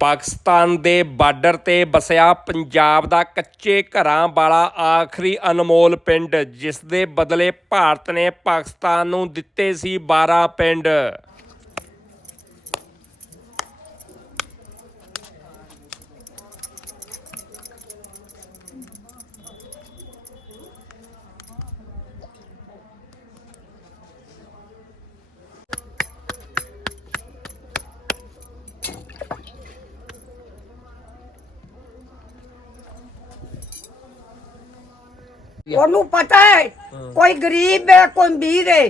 ਪਾਕਿਸਤਾਨ ਦੇ ਬਾਰਡਰ ਤੇ ਬਸਿਆ ਪੰਜਾਬ ਦਾ ਕੱਚੇ ਘਰਾਂ ਵਾਲਾ ਆਖਰੀ ਅਨਮੋਲ ਪਿੰਡ ਜਿਸ ਦੇ ਬਦਲੇ ਭਾਰਤ ਨੇ ਪਾਕਿਸਤਾਨ ਨੂੰ ਦਿੱਤੇ ਸੀ 12 ਪਿੰਡ। ਉਹਨੂੰ ਪਤਾ ਹੈ ਕੋਈ ਗਰੀਬ ਹੈ ਕੋਈ ਅਮੀਰ ਹੈ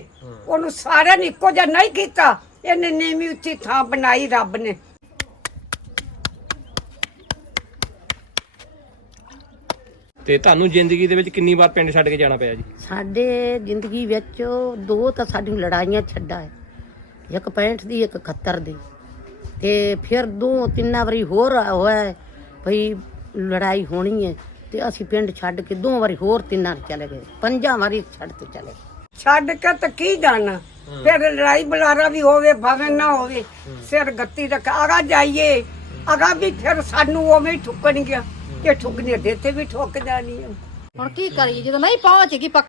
ਉਹਨੂੰ ਸਾਰਿਆਂ ਨੇ ਇੱਕੋ ਜਿਹਾ ਨਹੀਂ ਕੀਤਾ। ਇਹਨੇ ਨੀਵੀਂ ਉੱਚੀ ਥਾਂ ਬਣਾਈ ਰੱਬ ਨੇ। ਤੇ ਤੁਹਾਨੂੰ ਜ਼ਿੰਦਗੀ ਦੇ ਵਿੱਚ ਕਿੰਨੀ ਵਾਰ ਪਿੰਡ ਛੱਡ ਕੇ ਜਾਣਾ ਪਿਆ ਜੀ? ਸਾਡੇ ਜ਼ਿੰਦਗੀ ਵਿੱਚ ਦੋ ਤਾਂ ਸਾਡੀਆਂ ਲੜਾਈਆਂ ਛੱਡਾ ਹੈ। ਇੱਕ 65 ਦੀ ਇੱਕ 71 ਦੀ। ਤੇ ਫਿਰ ਦੋ ਤਿੰਨਾਂ ਵਾਰੀ ਹੋਰ ਹੋਇਆ ਭਈ ਲੜਾਈ ਹੋਣੀ ਹੈ। ਤੇ ਅਸੀਂ ਪਿੰਡ ਛੱਡ ਕੇ ਦੋ ਵਾਰੀ ਹੋਰ ਤਿੰਨਾਂ ਵਾਰੀ ਚਲੇ ਗਏ। ਪੰਜਾਂ ਵਾਰੀ ਛੱਡ ਕੇ ਚਲੇ ਗਏ। ਛੱਡ ਕੇ ਤਾਂ ਕੀ ਜਾਣਾ? ਫਿਰ ਲੜਾਈ ਬੁਲਾਰਾ ਵੀ ਹੋਵੇ ਭਾਵੇਂ ਨਾ ਹੋਵੇ। ਸਿਰ ਗੱਤੀ ਰੱਖ ਆਗਾ ਜਾਈਏ। ਅਗਾ ਵੀ ਫਿਰ ਸਾਨੂੰ ਉਵੇਂ ਹੀ ਠੁੱਕਣਗੇ ਜੇ ਠੁੱਕਣੇ ਦੇ ਤੇ ਵੀ ਠੁੱਕ ਜਾਣੀ ਹੈ ਹੁਣ ਕੀ ਕਰੀਏ? ਜਦੋਂ ਨਹੀਂ ਪਹੁੰਚੇਗੀ ਪੱਕ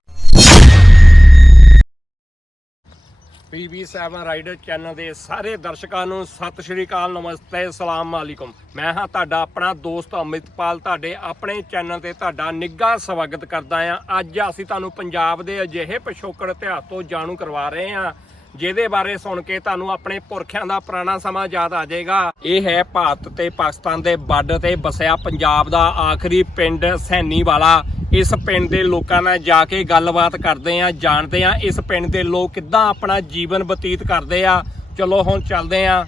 PB7 ਰਾਈਡਰ ਚੈਨਲ ਦੇ ਸਾਰੇ ਦਰਸ਼ਕਾਂ ਨੂੰ ਸਤਿ ਸ਼੍ਰੀ ਅਕਾਲ, ਨਮਸਤੇ, ਸਲਾਮ ਅਲੈਕੁਮ। ਮੈਂ ਹਾਂ ਤੁਹਾਡਾ ਆਪਣਾ ਦੋਸਤ ਅਮਿਤਪਾਲ, ਤੁਹਾਡੇ ਆਪਣੇ ਚੈਨਲ ਤੇ ਤੁਹਾਡਾ ਨਿੱਘਾ ਸਵਾਗਤ ਕਰਦਾ ਹਾਂ। ਅੱਜ ਅਸੀਂ ਤੁਹਾਨੂੰ ਪੰਜਾਬ ਦੇ ਅਜਿਹੇ ਪਿਛੋਕੜ ਇਤਿਹਾਸ ਤੋਂ ਜਾਣੂ ਕਰਵਾ ਰਹੇ ਹਾਂ ਜਿਹਦੇ ਬਾਰੇ ਸੁਣ ਕੇ ਤੁਹਾਨੂੰ ਆਪਣੇ ਪੁਰਖਿਆਂ ਦਾ ਪੁਰਾਣਾ ਸਮਾਂ ਯਾਦ ਆ ਜਾਏਗਾ। ਇਹ ਹੈ ਭਾਰਤ ਤੇ ਪਾਕਿਸਤਾਨ ਦੇ ਬਾਰਡਰ ਤੇ ਬਸਿਆ ਪੰਜਾਬ ਦਾ ਆਖਰੀ ਪਿੰਡ ਸੈਣੀ ਵਾਲਾ ਇਸ ਪਿੰਡ ਦੇ ਲੋਕਾਂ ਨਾਲ ਜਾ ਕੇ ਗੱਲਬਾਤ ਕਰਦੇ ਆ ਜਾਣਦੇ ਆ ਇਸ ਪਿੰਡ ਦੇ ਲੋਕ ਕਿੱਦਾਂ ਆਪਣਾ ਜੀਵਨ ਬਤੀਤ ਕਰਦੇ ਆ। ਚਲੋ ਹੁਣ ਚੱਲਦੇ ਆ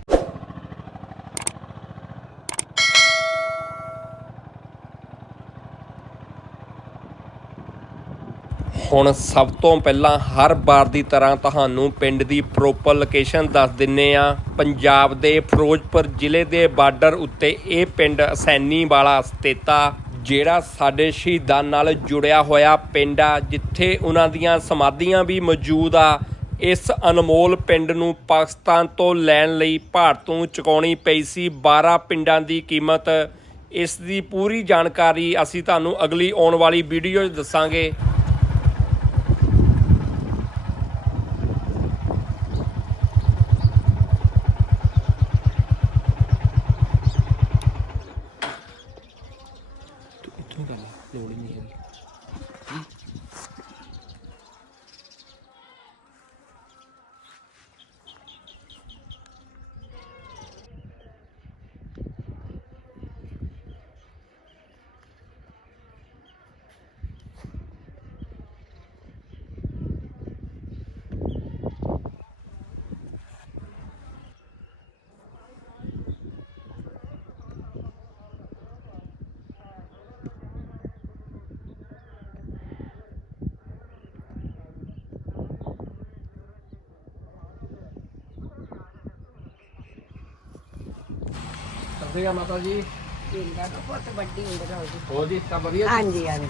ਹੁਣ ਸਭ ਤੋਂ ਪਹਿਲਾਂ ਹਰ ਵਾਰ ਦੀ ਤਰ੍ਹਾਂ ਤੁਹਾਨੂੰ ਪਿੰਡ ਦੀ ਪ੍ਰੋਪਰ ਲੋਕੇਸ਼ਨ ਦੱਸ ਦਿੰਨੇ ਆ। ਪੰਜਾਬ ਦੇ ਫਿਰੋਜ਼ਪੁਰ ਜ਼ਿਲ੍ਹੇ ਦੇ ਬਾਰਡਰ ਉੱਤੇ ਇਹ ਪਿੰਡ ਅਸੈਨੀ ਵਾਲਾ ਸਥਿਤ ਆ, ਜਿਹੜਾ ਸਾਡੇ ਸ਼ਹੀਦਾਂ ਨਾਲ ਜੁੜਿਆ ਹੋਇਆ ਪਿੰਡ ਆ, ਜਿੱਥੇ ਉਹਨਾਂ ਦੀਆਂ ਸਮਾਧੀਆਂ ਵੀ ਮੌਜੂਦ ਆ। ਇਸ ਅਨਮੋਲ ਪਿੰਡ ਨੂੰ ਪਾਕਿਸਤਾਨ ਤੋਂ ਲੈਣ ਲਈ ਭਾਰਤ ਤੋਂ ਚੁਕਾਉਣੀ ਪਈ ਸੀ 12 ਪਿੰਡਾਂ ਦੀ ਕੀਮਤ। ਇਸ ਦੀ ਪੂਰੀ ਜਾਣਕਾਰੀ ਅਸੀਂ ਤੁਹਾਨੂੰ ਅਗਲੀ ਆਉਣ ਵਾਲੀ ਵੀਡੀਓ 'ਚ ਦੱਸਾਂਗੇ। ਸ਼੍ਰੀ ਅਕਾਲ ਮਾਤਾ ਜੀ। ਜਿੰਦਾ ਤਾਂ ਬਹੁਤ ਵੱਡੀ ਉਮਰ ਹੋ ਗਈ। ਹੋਰ ਜੀ ਸਭ ਵਧੀਆ ਜੀ? ਹਾਂਜੀ ਹਾਂਜੀ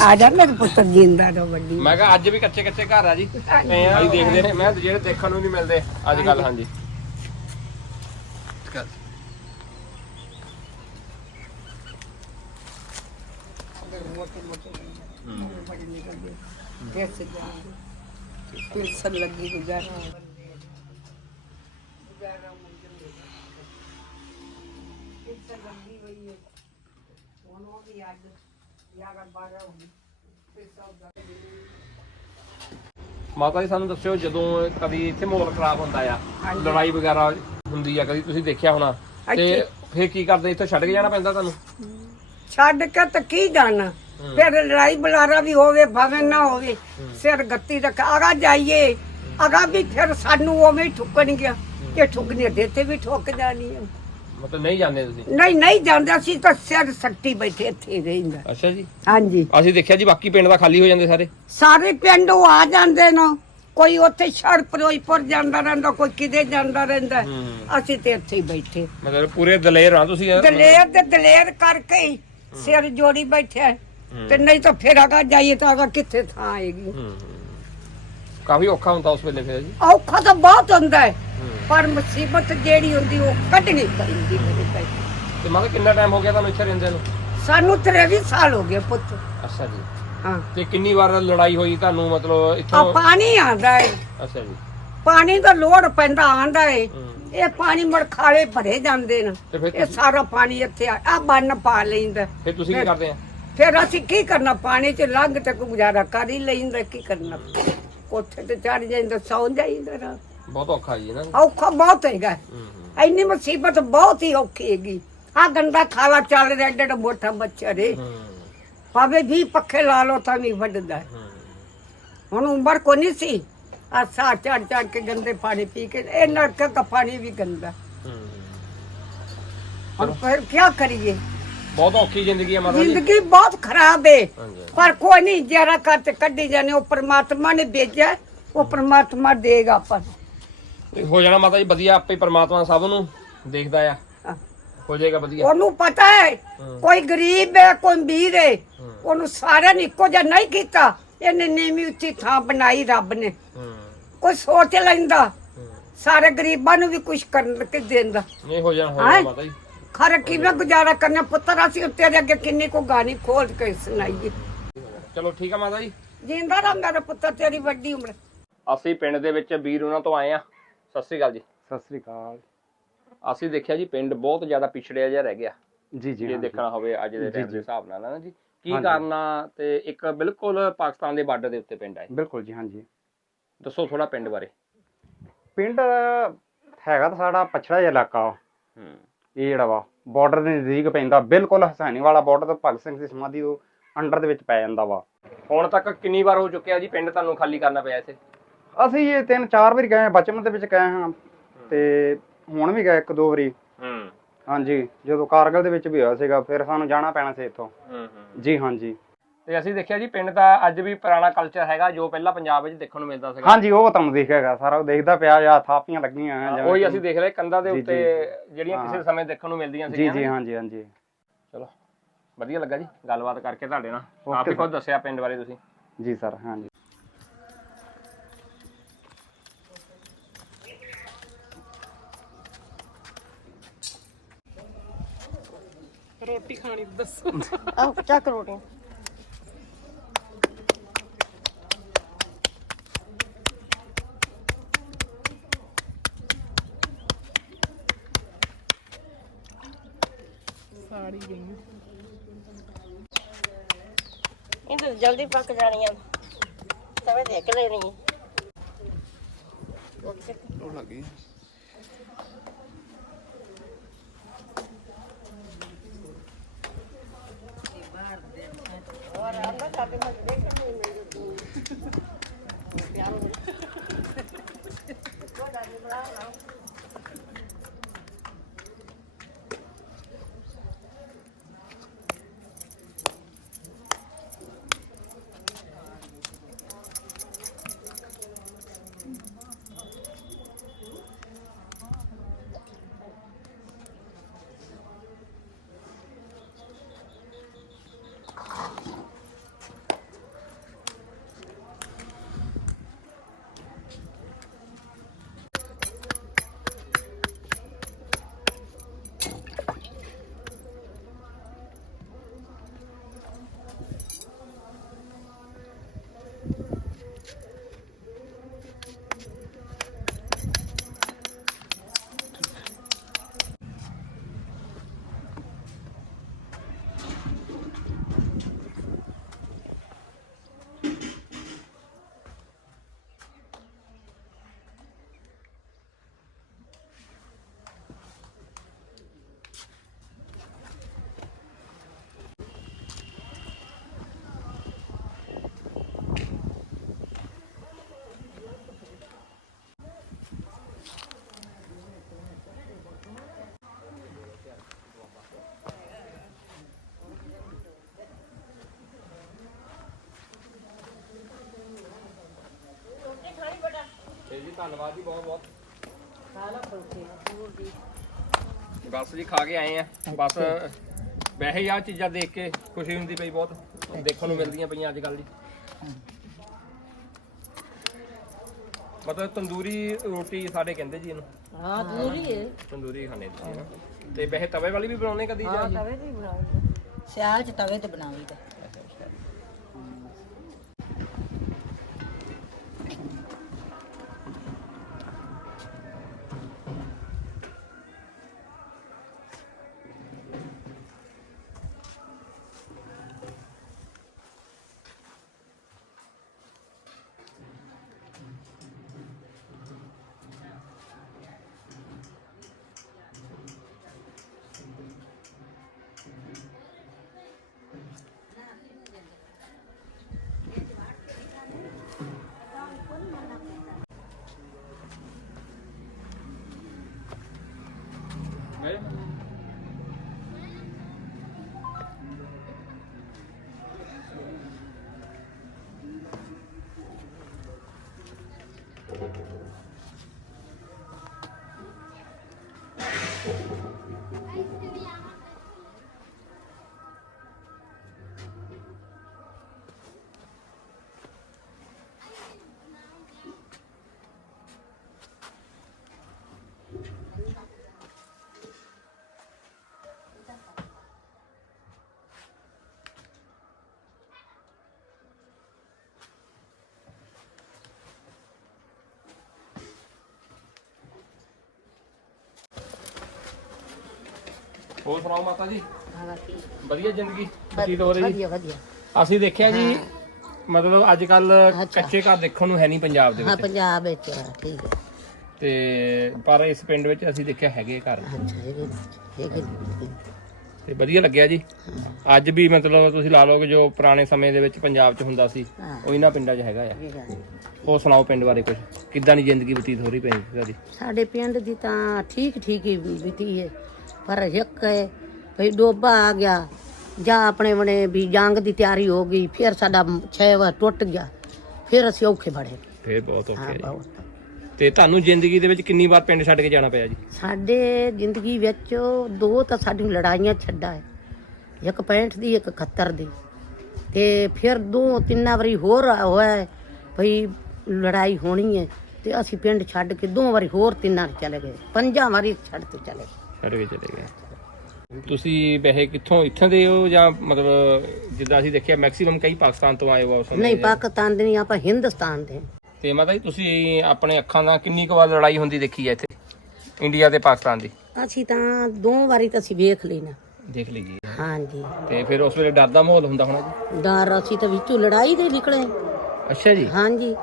ਆ ਜਾ ਮੇਰੇ ਪੁੱਤਰ ਜਿੰਦਾ ਤੋਂ ਵੱਡੀ। ਮੈਂ ਕਿਹਾ ਅੱਜ ਵੀ ਕੱਚੇ ਕੱਚੇ ਘਰ ਆ ਜੀ। ਅਸੀਂ ਦੇਖਦੇ ਨੇ ਮੈਂ ਕਿਹਾ ਜਿਹੜੇ ਦੇਖਣ ਨੂੰ ਨਹੀਂ ਮਿਲਦੇ ਅੱਜ ਕੱਲ ਹਾਂਜੀ। ਮੋਟੇ ਮੋਟੇ ਬੜੀ ਨਿਕਲਦੀ ਫਿਰ ਸੱਜਣ ਫਿਰ ਸੱਲ ਲੱਗੀ ਗੁਜ਼ਾਰਾ। ਕੋਈ ਮਾਤਾ ਜੀ ਸਾਨੂੰ ਦੱਸਿਓ ਜਦੋਂ ਕਦੀ ਇੱਥੇ ਮਾਹੌਲ ਖਰਾਬ ਹੁੰਦਾ ਆ ਲੜਾਈ ਵਗੈਰਾ ਹੁੰਦੀ ਆ ਕਦੀ ਤੁਸੀਂ ਦੇਖਿਆ ਹੋਣਾ? ਤੇ ਫੇਰ ਕੀ ਕਰਦੇ? ਇੱਥੇ ਛੱਡ ਕੇ ਜਾਣਾ ਪੈਂਦਾ ਤੁਹਾਨੂੰ? ਛੱਡ ਕੇ ਤਾਂ ਕੀ ਜਾਣਾ? ਫਿਰ ਲੜਾਈ ਬੁਲਾਰਾ ਵੀ ਹੋਵੇ ਭਾਵੇਂ ਨਾ ਹੋਵੇ ਸਿਰ ਗੱਤੀ ਰੱਖ ਅਗਾ ਜਾਈਏ। ਅਗਾ ਵੀ ਫਿਰ ਸਾਨੂੰ ਉਵੇਂ ਹੀ ਠੁੱਕਣ ਗਿਆ ਕਿ ਠੁੱਕਣੇ ਦੇਤੇ ਵੀ ਠੁੱਕ ਜਾਣੀ ਹੈ ਮਤਲਬ ਨਹੀਂ ਜਾਂਦੇ ਤੁਸੀਂ? ਨਹੀਂ ਨਹੀਂ ਜਾਂਦੇ ਅਸੀਂ ਤਾਂ ਸਿਰ ਸੱਟੀ ਬੈਠੇ ਇੱਥੇ ਰਹਿੰਦਾ। ਅੱਛਾ ਜੀ। ਹਾਂਜੀ। ਅਸੀਂ ਦੇਖਿਆ ਜੀ ਬਾਕੀ ਪਿੰਡ ਦਾ ਖਾਲੀ ਹੋ ਜਾਂਦੇ ਸਾਰੇ। ਸਾਰੇ ਪਿੰਡ ਉਹ ਆ ਜਾਂਦੇ ਨੇ। ਕੋਈ ਉੱਥੇ ਛੜ ਪਰੋਈਪੁਰ ਜਾਂਦਾ ਰਹਿੰਦਾ ਕੋਈ ਕਿਤੇ ਜਾਂਦਾ ਰਹਿੰਦਾ। ਅਸੀਂ ਤੇ ਇੱਥੇ ਹੀ ਬੈਠੇ। ਮਤਲਬ ਪੂਰੇ ਦਲੇਰ ਆ ਤੁਸੀਂ? ਦਲੇਰ ਤੇ ਦਲੇਰ ਕਰਕੇ ਹੀ ਸਿਰ ਜੋੜੀ ਬੈਠੇ ਤੇ ਨਹੀਂ ਤਾਂ ਫਿਰ ਅਗਾ ਜਾਈਏ ਤਾਂ ਅਗਾ ਕਿੱਥੇ ਥਾਂ ਆਏਗੀ ਕਾਫੀ ਔਖਾ ਹੁੰਦਾ ਉਸ ਵੇਲੇ ਫਿਰ ਜੀ। ਔਖਾ ਤਾਂ ਬਹੁਤ ਹੁੰਦਾ ਹੈ ਪਰ ਮੁਸੀਬਤ ਜਿਹੜੀ ਹੁੰਦੀ ਉਹ ਕੱਢਣੀ ਪੈਂਦੀ ਮੇਰੇ ਭਾਈ। ਤੇ ਮਤਲਬ ਕਿੰਨਾ ਟਾਈਮ ਹੋ ਗਿਆ ਤੁਹਾਨੂੰ ਇੱਥੇ ਰਹਿੰਦੇ ਨੂੰ? ਸਾਨੂੰ 23 ਸਾਲ ਹੋ ਗਏ ਪੁੱਤ। ਅੱਛਾ ਜੀ। ਹਾਂ। ਤੇ ਕਿੰਨੀ ਵਾਰ ਲੜਾਈ ਹੋਈ ਤੁਹਾਨੂੰ ਮਤਲਬ ਆ ਇੱਥੋਂ ਪਾਣੀ ਆਂਦਾ ਹੈ। ਅੱਛਾ ਜੀ। ਪਾਣੀ ਦਾ ਲੋੜ ਪੈਂਦਾ ਆਂਦਾ ਹੈ। ਹੂੰ। ਇਹ ਪਾਣੀ ਮੜਖਾਲੇ ਭਰੇ ਜਾਂਦੇ ਨੇ। ਫਿਰ ਇਹ ਸਾਰਾ ਪਾਣੀ ਇੱਥੇ ਆ ਆਹ ਬੰਨ ਪਾ ਲੈਂਦਾ। ਫਿਰ ਤੁਸੀਂ ਕੀ ਕਰਦੇ ਆ? ਫਿਰ ਅਸੀਂ ਕੀ ਕਰਨਾ? ਪਾਣੀ 'ਚ ਲੰਘ ਤੇ ਕੋਈ ਗੁਜ਼ਾਰਾ ਕਰ ਹੀ ਲੈਂਦਾ ਕੀ ਕਰਨਾ? ਕੋਠੇ ਤੇ ਚੜ ਜਾਂਦਾ ਸੌਂ ਜਾਈਦਾ ਰਾਤ। ਬਹੁਤ ਔਖਾ ਜੀ ਨਾ। ਔਖਾ ਬਹੁਤ ਹੈਗਾ। ਇੰਨੀ ਮੁਸੀਬਤ ਬਹੁਤ ਹੀ ਔਖੀ ਹੈਗੀ। ਆ ਗੰਦਾ ਖਾਲਾ ਚੱਲ ਰਿਹਾ ਏਡਾ ਏਡਾ ਮੋਟਾ ਬੱਚਾ ਰੇ ਭਾਵੇਂ ਵੀ ਪੱਖੇ ਲਾ ਲੋ ਤਾਂ ਵੀ ਵੱਢਦਾ। ਹੁਣ ਉਮਰ ਕੋ ਨਹੀਂ ਸੀ। ਆ ਸਾਹ ਚੜ ਚੜ ਕੇ ਗੰਦੇ ਪਾਣੀ ਪੀ ਕੇ ਇਹ ਨਰਕ ਦਾ ਪਾਣੀ ਵੀ ਗੰਦਾ। ਹੁਣ ਫਿਰ ਕੀ ਕਰੀਏ? ਬਹੁਤ ਔਖੀ ਜ਼ਿੰਦਗੀ ਹੈ ਮਾਤਾ ਜੀ। ਜ਼ਿੰਦਗੀ ਬਹੁਤ ਖਰਾਬ ਹੈ ਹਾਂਜੀ। ਪਰ ਕੋਈ ਨਹੀਂ ਜਰਾ ਕਰ ਤੇ ਕੱਢੀ ਜਾਣੇ ਉਹ ਪ੍ਰਮਾਤਮਾ ਨੇ ਭੇਜਿਆ ਉਹ ਪ੍ਰਮਾਤਮਾ ਦੇਗਾ ਆਪਾਂ ਨੂੰ। ਤੇ ਹੋ ਜਾਣਾ ਮਾਤਾ ਜੀ ਵਧੀਆ ਆਪੇ ਪ੍ਰਮਾਤਮਾ ਸਭ ਨੂੰ ਦੇਖਦਾ ਆ। ਹਾਂ। ਹੋ ਜਾਏਗਾ ਵਧੀਆ। ਉਹਨੂੰ ਪਤਾ ਹੈ। ਕੋਈ ਗਰੀਬ ਹੈ ਕੋਈ ਅਮੀਰ ਹੈ ਉਹਨੂੰ ਸਾਰਿਆਂ ਨੇ ਇੱਕੋ ਜਿਹਾ ਨਹੀਂ ਕੀਤਾ। ਇਹਨੇ ਨੀਵੀਂ ਉੱਚੀ ਥਾਂ ਬਣਾਈ ਰੱਬ ਨੇ। ਹੂੰ। ਕੋਈ ਸੋਚ ਲੈਂਦਾ। ਹੂੰ। ਸਾਰੇ ਗਰੀਬਾਂ ਨੂੰ ਵੀ ਕੁਝ ਕਰਨ ਕੇ ਦਿੰਦਾ। ਨਹੀਂ ਹੋ ਜਾਣਾ ਹੋ ਜਾਣਾ ਹਾਂ। ਮਾਤਾ ਜੀ। ਖਰ ਕਿਵੇਂ ਗੁਜ਼ਾਰਾ ਕਰਨਾ ਪੁੱਤਰ ਅਸੀਂ ਤੇਰੇ ਅੱਗੇ ਕਿੰਨੀ ਕੋ ਗਾਣੀ ਖੋਲ ਕੇ ਸੁਣਾਈਏ। ਚਲੋ ਠੀਕ ਆ ਮਾਤਾ ਜੀ। ਜਿੰਦਾ ਰਹਿ ਮੇਰਾ ਪੁੱਤਰ ਤੇਰੀ ਵੱਡੀ ਉਮਰ। ਅਸੀਂ ਪਿੰਡ ਦੇ ਵਿੱਚ ਵੀਰ ਉਹਨਾਂ ਤੋਂ ਆਏ ਆ। ਸਤਿ ਸ੍ਰੀ ਅਕਾਲ ਜੀ। ਸਤਿ ਸ੍ਰੀ ਅਕਾਲ। ਅਸੀਂ ਦੇਖਿਆ ਜੀ ਪਿੰਡ ਬਹੁਤ ਜ਼ਿਆਦਾ ਪਿਛੜਿਆ ਜਿਹਾ ਰਹਿ ਗਿਆ। ਜੀ ਜੀ ਜੇ ਹਾਂ ਦੇਖਣਾ ਹੋਵੇ ਅੱਜ ਦੇ ਟਾਈਮ ਦੇ। ਹਿਸਾਬ ਨਾਲ ਨਾ ਜੀ? ਕੀ। ਕਾਰਨਾ ਤੇ ਇੱਕ ਬਿਲਕੁਲ ਪਾਕਿਸਤਾਨ ਦੇ ਬਾਰਡਰ ਦੇ ਉੱਤੇ ਪਿੰਡ ਹੈ ਬਿਲਕੁਲ ਜੀ ਹਾਂਜੀ ਦੱਸੋ ਥੋੜਾ ਪਿੰਡ ਬਾਰੇ। ਪਿੰਡ ਹੈਗਾ ਤਾਂ ਸਾਡਾ ਪਛੜਾ ਜਿਹਾ ਇਲਾਕਾ। ਹੂੰ। ਇਹ ਜਿਹੜਾ ਵਾ ਬਾਰਡਰ ਦੇ ਨਜ਼ਦੀਕ ਪੈਂਦਾ। ਬਿਲਕੁਲ ਹਸੈਨੀ ਵਾਲਾ ਬਾਰਡਰ ਤੋਂ ਭਗਤ ਸਿੰਘ ਦੀ ਸਮਾਧੀ ਤੋਂ ਅੰਡਰ ਦੇ ਵਿੱਚ ਪੈ ਜਾਂਦਾ ਵਾ। ਹੁਣ ਤੱਕ ਕਿੰਨੀ ਵਾਰ ਹੋ ਚੁੱਕਿਆ ਜੀ ਪਿੰਡ ਤੁਹਾਨੂੰ ਖਾਲੀ ਕਰਨਾ ਪਿਆ ਇੱਥੇ? ਅਸੀਂ ਇਹ ਤਿੰਨ ਚਾਰ ਵਾਰੀ ਗਏ ਬਚਪਨ ਦੇ ਵਿੱਚ ਗਏ ਹਾਂ। ਤੇ ਹੁਣ ਵੀ ਗਏ ਇੱਕ ਦੋ ਵਾਰੀ। ਹੂੰ। ਹਾਂਜੀ ਜਦੋਂ ਕਾਰਗਲ ਦੇ ਵਿੱਚ ਵੀ ਹੋਇਆ ਸੀਗਾ ਫਿਰ ਸਾਨੂੰ ਜਾਣਾ ਪੈਣਾ ਸੀ ਇੱਥੋਂ। ਹੂੰ ਹੂੰ। ਜੀ ਹਾਂਜੀ। ਤੇ ਅਸੀਂ ਦੇਖਿਆ ਜੀ ਪਿੰਡ ਦਾ ਅੱਜ ਵੀ ਪੁਰਾਣਾ ਕਲਚਰ ਹੈਗਾ ਜੋ ਪਹਿਲਾਂ ਪੰਜਾਬ ਵਿੱਚ ਦੇਖਣ ਨੂੰ ਮਿਲਦਾ ਸੀਗਾ ਹਾਂਜੀ ਉਹ ਤੁਹਾਨੂੰ ਦਿਖੇਗਾ ਸਾਰਾ ਉਹ ਦੇਖਦਾ ਪਿਆ ਆ ਥਾਪੀਆਂ ਲੱਗੀਆਂ ਆ ਜਿਵੇਂ ਉਹੀ ਅਸੀਂ ਦੇਖ ਰਹੇ ਕੰਧਾਂ ਦੇ ਉੱਤੇ। ਜਿਹੜੀਆਂ। ਕਿਸੇ ਸਮੇਂ ਦੇਖਣ ਨੂੰ ਮਿਲਦੀਆਂ ਜੀ ਸੀਗੀਆਂ ਜੀ। ਹਾਂਜੀ ਹਾਂਜੀ ਚਲੋ ਵਧੀਆ ਲੱਗਾ ਜੀ ਗੱਲਬਾਤ ਕਰਕੇ ਤੁਹਾਡੇ ਨਾਲ ਆਪ ਹੀ ਖੁਦ. ਦੱਸਿਆ ਪਿੰਡ ਬਾਰੇ ਤੁਸੀਂ ਜੀ ਸਰ ਹਾਂਜੀ ਆਹ ਚੱਕ ਰੋਟੀ ਇਹ ਤਾਂ ਜਲਦੀ ਪੱਕ ਜਾਣੀਆਂ ਤਵੇ ਦੇਖ ਲੈਣੀ ਤੇ ਜੀ ਧੰਨਵਾਦ ਜੀ ਬਹੁਤ ਬਹੁਤ। ਬਸ ਜੀ ਖਾ ਕੇ ਆਏ ਆ। ਬਸ ਵੈਸੇ ਹੀ ਆ ਚੀਜ਼ਾਂ ਦੇਖ ਕੇ ਖੁਸ਼ੀ ਹੁੰਦੀ ਪਈ ਬਹੁਤ। ਦੇਖਣ ਨੂੰ ਮਿਲਦੀਆਂ ਪਈਆਂ ਅੱਜ ਕੱਲ ਜੀ ਮਤਲਬ ਤੰਦੂਰੀ ਰੋਟੀ ਸਾਡੇ ਕਹਿੰਦੇ ਜੀ ਇਹਨੂੰ। ਹਾਂ ਦੂਰੀ ਹੈ ਤੰਦੂਰੀ ਖਾਣੇ ਤੇ ਵੈਸੇ ਤਵੇ ਵਾਲੀ ਵੀ ਬਣਾਉਣੇ ਕਦੀ ਜਾਂ ਤਵੇ ਤੇ ਬਣਾਉਂਦੇ। ਸਿਆਲ ਚ ਤਵੇ ਤੇ ਬਣਾਉਂਦੇ ਹੋਰ ਸੁਣਾਓ ਮਾਤਾ ਜੀ? ਹਾਂ ਠੀਕ ਵਧੀਆ ਜ਼ਿੰਦਗੀ ਬਤੀਤ ਹੋ ਰਹੀ? ਵਧੀਆ ਵਧੀਆ। ਅਸੀਂ ਦੇਖਿਆ ਜੀ ਮਤਲਬ ਅੱਜ ਕੱਲ। ਕੱਚੇ ਘਰ ਦੇਖਣ ਨੂੰ ਹੈ ਨਹੀਂ ਪੰਜਾਬ ਦੇ ਹਾਂ ਵਿੱਚ। ਪੰਜਾਬ ਵਿੱਚ ਹਾਂ, ਠੀਕ ਹੈ। ਤੇ ਪਰ ਇਸ ਪਿੰਡ ਵਿੱਚ ਅਸੀਂ ਦੇਖਿਆ ਹੈਗੇ ਘਰ। ਅੱਛਾ ਇਹ ਇਹ ਤੇ ਵਧੀਆ ਲੱਗਿਆ ਜੀ। ਅੱਜ ਵੀ ਮਤਲਬ ਤੁਸੀਂ ਲਾ ਲਓ ਕਿ ਜੋ ਪੁਰਾਣੇ ਸਮੇਂ ਦੇ ਵਿੱਚ ਪੰਜਾਬ 'ਚ ਹੁੰਦਾ ਸੀ ਹਾਂ। ਉਹ ਇਹਨਾਂ ਪਿੰਡਾਂ 'ਚ ਹੈਗਾ ਆ। ਇਹ ਗੱਲ ਹੈ। ਹੋਰ ਸੁਣਾਓ ਪਿੰਡ ਬਾਰੇ ਕੁਝ ਕਿੱਦਾਂ ਦੀ ਜ਼ਿੰਦਗੀ ਬਤੀਤ ਹੋ ਰਹੀ ਤੁਹਾਡੀ ਸਾਡੇ ਪਿੰਡ ਦੀ ਤਾਂ ਠੀਕ ਠੀਕ ਹੀ ਬੀਤੀ ਹੈ। ਪਰ ਇੱਕ ਹੈ ਭਈ ਡੋਬਾ ਆ ਗਿਆ। ਜਾਂ ਆਪਣੇ ਬਣੇ ਵੀ ਜੰਗ ਦੀ ਤਿਆਰੀ ਹੋ ਗਈ ਫਿਰ ਸਾਡਾ ਛੇ ਵਾਰ ਟੁੱਟ ਗਿਆ। ਫਿਰ ਅਸੀਂ ਔਖੇ ਬੜੇ ਫੇਰ ਬਹੁਤ ਹਾਂ ਔਖੇ ਜੀ। ਬਹੁਤ ਤੇ ਤੁਹਾਨੂੰ ਜ਼ਿੰਦਗੀ ਦੇ ਵਿੱਚ ਕਿੰਨੀ ਵਾਰ ਪਿੰਡ ਛੱਡ ਕੇ ਜਾਣਾ ਪਿਆ ਜੀ? ਸਾਡੇ ਜ਼ਿੰਦਗੀ ਵਿੱਚ ਦੋ ਤਾਂ ਸਾਡੀਆਂ ਲੜਾਈਆਂ ਛੱਡਾ ਹੈ। ਇੱਕ 65 ਦੀ ਇੱਕ 71 ਦੀ। ਤੇ ਫਿਰ ਦੋ ਤਿੰਨਾਂ ਵਾਰੀ ਹੋਰ ਹੋਇਆ ਹੈ ਭਈ ਲੜਾਈ ਹੋਣੀ ਹੈ। ਤੇ ਅਸੀਂ ਪਿੰਡ ਛੱਡ ਕੇ ਦੋ ਵਾਰੀ ਹੋਰ ਤਿੰਨਾਂ ਚਲੇ ਗਏ। ਪੰਜਾਂ ਵਾਰੀ ਛੱਡ ਕੇ ਚਲੇ ਗਏ। ਛੱਡ ਕੇ ਚਲੇ ਗਏ। ਤੁਸੀਂ ਵੈਸੇ ਕਿੱਥੋਂ ਇੱਥੋਂ ਦੇ ਹੋ ਜਾਂ ਮਤਲਬ ਜਿੱਦਾਂ ਅਸੀਂ ਦੇਖਿਆ ਮੈਕਸਿਮਮ ਕਈ ਪਾਕਿਸਤਾਨ ਤੋਂ ਆਏ ਹੋ ਉਸ ਨਹੀਂ। ਪਾਕਿਸਤਾਨ ਦੇ ਨਹੀਂ ਆਪਾਂ ਹਿੰਦੁਸਤਾਨ ਦੇ। ਤੇ ਮਾਤਾ ਜੀ ਤੁਸੀਂ ਆਪਣੇ ਅੱਖਾਂ ਨਾਲ ਕਿੰਨੀ ਕੁ ਵਾਰ ਲੜਾਈ ਹੁੰਦੀ ਦੇਖੀ ਹੈ ਇੱਥੇ? ਇੰਡੀਆ ਤੇ ਪਾਕਿਸਤਾਨ ਦੀ? ਅਸੀਂ ਤਾਂ ਦੋ ਵਾਰੀ ਤਾਂ ਅਸੀਂ ਵੇਖ ਲਈ ਨਾ। ਦੇਖ ਲਈ ਜੀ। ਹਾਂਜੀ। ਤੇ ਫਿਰ ਉਸ ਵੇਲੇ ਡਰ ਦਾ ਮਾਹੌਲ ਹੁੰਦਾ ਹੋਣਾ ਜੀ? ਡਰ ਅਸੀਂ ਤਾਂ ਵਿੱਚੋਂ ਲੜਾਈ ਦੇ ਨਿਕਲੇ। ਅੱਛਾ ਜੀ। ਹਾਂਜੀ।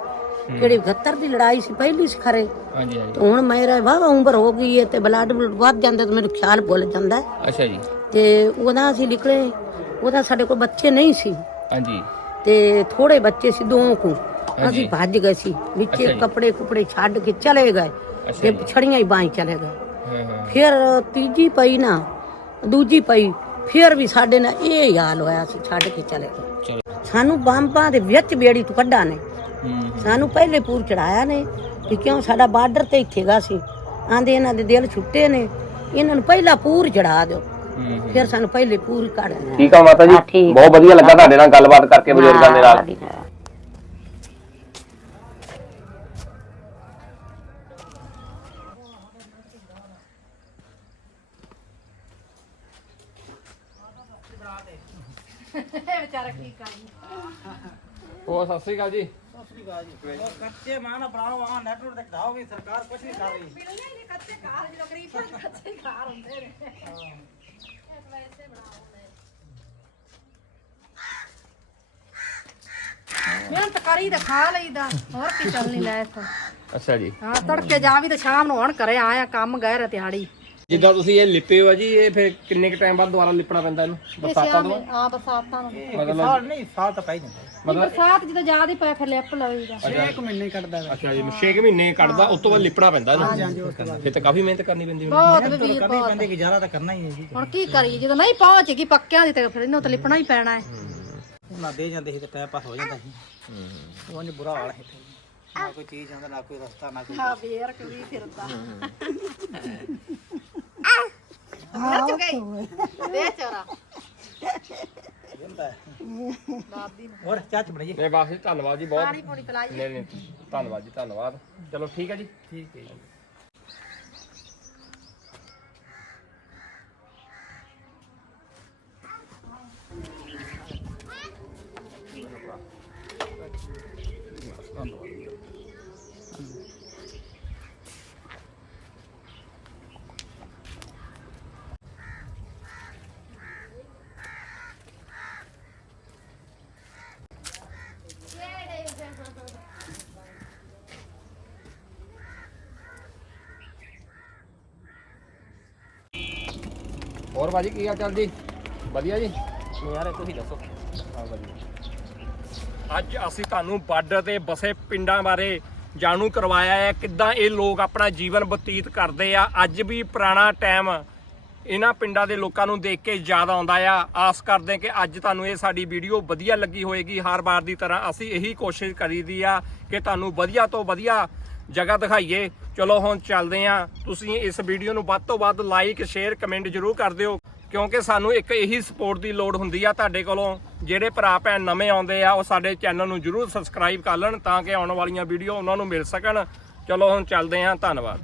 ਕਿਹੜੀ 71 ਦੀ ਲੜਾਈ ਸੀ ਪਹਿਲੀ ਸੀ ਖਰੇ। ਹਾਂਜੀ ਹਾਂਜੀ। ਤੇ ਹੁਣ ਮੇਰਾ ਵਾਵਾ ਉਮਰ ਹੋ ਗਈ ਹੈ ਤੇ ਬਲੱਡ ਬਲੱਡ ਵੱਧ ਜਾਂਦਾ ਤੇ ਮੈਨੂੰ ਖਿਆਲ ਭੁੱਲ ਜਾਂਦਾ। ਹੈ। ਅੱਛਾ ਜੀ। ਤੇ ਉਹਦਾ ਅਸੀਂ ਨਿਕਲੇ ਉਹਦਾ ਸਾਡੇ ਕੋਲ ਬੱਚੇ ਨਹੀਂ ਸੀ। ਹਾਂਜੀ। ਤੇ ਥੋੜੇ ਬੱਚੇ ਸੀ ਦੋ ਕੁ। ਅਸੀਂ ਭੱਜ ਗਏ ਸੀ ਅੱਛਾ ਵਿੱਚੇ ਜੀ। ਕੱਪੜੇ ਕੁਪੜੇ ਛੱਡ ਕੇ ਚਲੇ ਗਏ। ਅੱਛਾ ਤੇ ਜੀ। ਛੜੀਆਂ ਹੀ ਬਾਈ ਚਲੇ ਗਏ। ਹਾਂ ਹਾਂ। ਫਿਰ ਤੀਜੀ ਪਈ ਨਾ ਦੂਜੀ ਪਈ ਫਿਰ ਵੀ ਸਾਡੇ ਨਾਲ ਇਹ ਹੀ ਹਾਲ ਹੋਇਆ ਸੀ ਛੱਡ ਕੇ ਚਲੇ ਗਏ। ਚਲੋ। ਸਾਨੂੰ ਬੰਬਾਂ ਦੇ ਵਿੱਚ ਬੇੜੀ ਤੋਂ ਕੱਢਾ ਨੇ। ਸਾਨੂੰ ਪਹਿਲੇ ਪੂਰ ਚੜਾਇਆ ਨੇ ਵੀ ਕਿਉਂ ਸਾਡਾ ਬਾਰਡਰ ਤੇ ਇੱਥੇਗਾ ਸੀ। ਆਂਦੇ ਇਹਨਾਂ ਦੇ ਦਿਲ ਛੁੱਟੇ ਨੇ ਇਹਨਾਂ ਨੂੰ ਪਹਿਲਾ ਪੂਰ ਚੜਾ ਦਿਓ। ਫਿਰ ਸਾਨੂੰ ਪਹਿਲੇ ਪੂਰ ਕੱਢ ਠੀਕ ਆ ਮਾਤਾ ਜੀ ਬਹੁਤ ਵਧੀਆ ਲੱਗਾ ਤੁਹਾਡੇ ਨਾਲ ਗੱਲਬਾਤ ਕਰਕੇ ਬਜ਼ੁਰਗਾਂ ਦੇ ਨਾਲ। ਵਿਚਾਰਾ ਕੀ ਕਰੀ ਹੋਰ ਸਤਿ ਸ੍ਰੀ ਅਕਾਲ ਜੀ। ਕੱਚੇ ਮਾਨਾ ਬਣਾਓ ਆ ਨੈਟਵਰਕ ਤੇ ਦਿਖਾਓਗੇ ਸਰਕਾਰ ਕੁਝ ਨਹੀਂ ਕਰ ਰਹੀ। ਕੱਚੇ ਘਰ ਜਦੋਂ ਗਰੀਬ ਕੱਚੇ ਘਰ ਹੁੰਦੇ ਨੇ। ਮਿਹਨਤ ਕਰੀ ਤੇ ਖਾ ਲਈਦਾ ਹੋਰ ਕੀ ਚੱਲਣੀ ਲੈ ਇੱਥੋਂ। ਅੱਛਾ ਜੀ। ਹਾਂ ਤੜਕੇ ਜਾਵੀ ਤੇ ਸ਼ਾਮ ਨੂੰ ਹੁਣ ਘਰੇ ਆਇਆ ਕੰਮ ਗਏ ਰ ਦਿਹਾੜੀ ਜਿੱਦਾਂ ਤੁਸੀਂ ਇਹ ਲਿਪੇ ਹੋ ਜੀ ਇਹ ਫਿਰ ਕਿੰਨੇ ਕ ਟਾਈਮ ਬਾਅਦ ਦੁਬਾਰਾ ਲਿਪਣਾ ਪੈਂਦਾ ਇਹਨੂੰ? ਬਰਸਾਤਾਂ ਤੋਂ? ਆ ਬਰਸਾਤਾਂ ਨੂੰ। ਮਤਲਬ ਸਾਲ ਨਹੀਂ ਸਾਲ ਤਾਂ ਪੈ ਜਾਂਦਾ। ਨਹੀਂ, ਬਰਸਾਤ ਜਦੋਂ ਜ਼ਿਆਦਾ ਪੈ ਫਿਰ ਲਿਪ ਲਵੇਗਾ। 6 ਮਹੀਨੇ ਕੱਢਦਾ ਵਾ। ਅੱਛਾ ਜੀ 6 ਮਹੀਨੇ ਕੱਢਦਾ ਉਸ ਤੋਂ ਬਾਅਦ ਲਿਪਣਾ ਪੈਂਦਾ ਇਹਨੂੰ? ਫਿਰ ਤਾਂ ਕਾਫੀ ਮਿਹਨਤ ਕਰਨੀ ਪੈਂਦੀ ਹੋਣੀ। ਬਹੁਤ ਵੀ ਵੀਰ ਕਦੇ ਬੰਦੇ ਕੀ ਜ਼ਿਆਦਾ ਤਾਂ ਕਰਨਾ ਹੀ ਹੈ ਜੀ। ਹੁਣ ਕੀ ਕਰੀਏ ਜਦੋਂ ਨਹੀਂ ਪਹੁੰਚੇਗੀ ਪੱਕਿਆਂ ਦੀ ਤੇ ਫਿਰ ਇਹਨੂੰ ਤਾਂ ਲਿਪਣਾ ਹੀ ਪੈਣਾ ਹੈ। ਉਹਨਾਂ ਦੇ ਜਾਂਦੇ ਸੀ ਤੇ ਟਾਈਮ ਪਾਸ ਹੋ ਜਾਂਦਾ ਸੀ। ਉਹ ਨਹੀਂ ਬੁਰਾ ਹਾਲ ਹੈ ਨਾ ਕੋਈ ਚੀਜ਼ ਆਉਂਦਾ ਨਾ ਕੋਈ ਰਸਤਾ ਨਾ ਕੋਈ ਆ ਵੇਰ ਕਵੀ ਫਿਰਦਾ। ਮਰ ਚੁੱਕੇ ਦੇ ਚੋਰਾ। ਹੁੰਦਾ ਹੋਰ ਚਾਹ ਚ ਬਣਾਈਏ। ਨਹੀਂ ਬਸ ਜੀ ਧੰਨਵਾਦ ਜੀ ਬਹੁਤ। ਪਾਣੀ ਪੂਣੀ ਪਿਲਾਈ ਨਹੀਂ ਨਹੀਂ ਧੰਨਵਾਦ ਜੀ ਧੰਨਵਾਦ। ਚਲੋ ਠੀਕ ਹੈ ਜੀ। ਠੀਕ ਹੈ ਜੀ। ਹੋਰ ਬਾਜੀ ਕੀ ਹਾਲ ਚਾਲ ਜੀ? ਵਧੀਆ ਜੀ? ਯਾਰ ਤੁਸੀਂ ਦੱਸੋ। ਹਾਂ ਵਧੀਆ। ਅੱਜ ਅਸੀਂ ਤੁਹਾਨੂੰ ਬਾਰਡਰ ਤੇ ਬਸੇ ਪਿੰਡਾਂ ਬਾਰੇ ਜਾਣੂ ਕਰਵਾਇਆ ਹੈ ਕਿੱਦਾਂ ਇਹ ਲੋਕ ਆਪਣਾ ਜੀਵਨ ਬਤੀਤ ਕਰਦੇ ਆ। ਅੱਜ ਵੀ ਪੁਰਾਣਾ ਟਾਈਮ ਇਹਨਾਂ ਪਿੰਡਾਂ ਦੇ ਲੋਕਾਂ ਨੂੰ ਦੇਖ ਕੇ ਯਾਦ ਆਉਂਦਾ ਆ। ਆਸ ਕਰਦੇ ਕਿ ਅੱਜ ਤੁਹਾਨੂੰ ਇਹ ਸਾਡੀ ਵੀਡੀਓ ਵਧੀਆ ਲੱਗੀ ਹੋਏਗੀ। ਹਰ ਵਾਰ ਦੀ ਤਰ੍ਹਾਂ ਅਸੀਂ ਇਹੀ ਕੋਸ਼ਿਸ਼ ਕਰੀਦੀ ਆ ਕਿ ਤੁਹਾਨੂੰ ਵਧੀਆ ਤੋਂ ਵਧੀਆ ਜਗ੍ਹਾ ਦਿਖਾਈਏ। ਚਲੋ ਹੁਣ ਚੱਲਦੇ ਆ। ਤੁਸੀਂ ਇਸ ਵੀਡੀਓ ਨੂੰ ਵੱਧ ਤੋਂ ਵੱਧ ਲਾਈਕ ਸ਼ੇਅਰ ਕਮੈਂਟ ਜ਼ਰੂਰ ਕਰ ਦਿਓ। ਕਿਉਂਕਿ ਸਾਨੂੰ ਇੱਕ ਇਹੀ ਸਪੋਰਟ ਦੀ ਲੋੜ ਹੁੰਦੀ ਆ ਤੁਹਾਡੇ ਕੋਲੋਂ। ਜਿਹੜੇ ਭਰਾ ਭੈਣ ਨਵੇਂ ਆਉਂਦੇ ਆ, ਉਹ ਸਾਡੇ ਚੈਨਲ ਨੂੰ ਜ਼ਰੂਰ ਸਬਸਕ੍ਰਾਈਬ ਕਰ ਲੈਣ ਤਾਂ ਕਿ ਆਉਣ ਵਾਲੀਆਂ ਵੀਡੀਓ ਉਹਨਾਂ ਨੂੰ ਮਿਲ ਸਕਣ। ਚਲੋ ਹੁਣ ਚੱਲਦੇ ਆ। ਧੰਨਵਾਦ।